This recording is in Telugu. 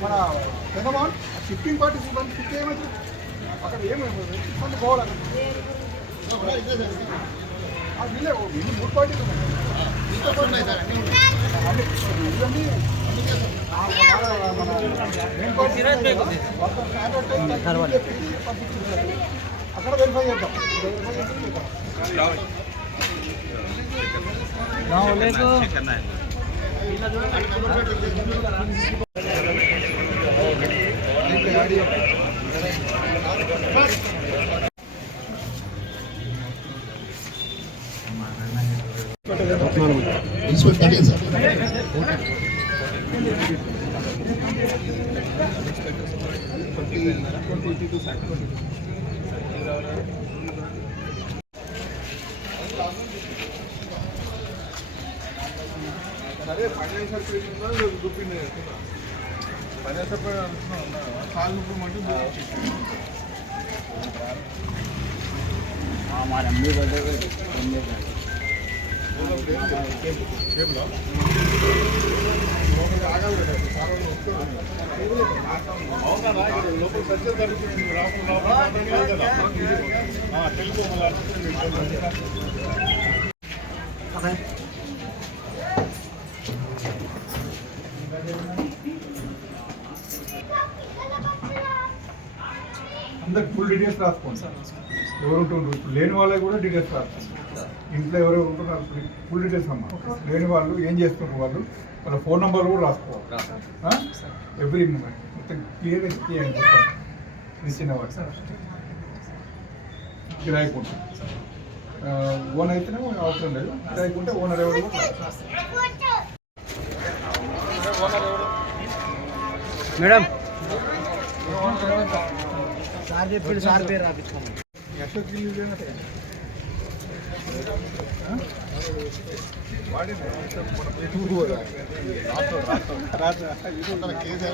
మన పెద్దమాన్ షిఫ్టింగ్ పార్టీ చూడండి షిఫ్ట్ ఏమైంది అక్కడ ఏమైంది ఇబ్బంది పోవాలి ఆ వీళ్ళే వీళ్ళు మూడు పార్టీలు ఉన్నాయి. అన్ని అక్కడ వెరిఫై చేద్దాం వెరిఫై చేసి చేద్దాం ఫైనాన్షియల్ పెరిగిందా చూపింది ఫైనాన్షియల్ కాలు చూపమంటే అవునా లోపల సత్యం జరుగుతుంది 好。అందరికి ఫుల్ డీటెయిల్స్ రాసుకోండి. ఎవరు ఉంటుండ్రు ఇప్పుడు లేని వాళ్ళకి కూడా డీటెయిల్స్ రాసుకోండి. ఇంట్లో ఎవరెవరు ఉంటున్నారు ఫుల్ డీటెయిల్స్ అమ్మా. లేని వాళ్ళు ఏం చేస్తున్నారు వాళ్ళు? వాళ్ళ ఫోన్ నెంబర్ కూడా రాసుకోవాలి. ఎవ్రీ మూమెంట్ మొత్తం క్లియర్గా చేయండి మొత్తం ఇచ్చిన వాళ్ళు కిరాయికుంటే ఓన్ అయితేనే అవసరం లేదు. కిరాయికుంటే ఓనర్ ఎవరు? కూడా మేడం. సార్ చెప్పాడు సార్ పేరు రాపించుకోమని రాత్రి- రాత్రి. కేసు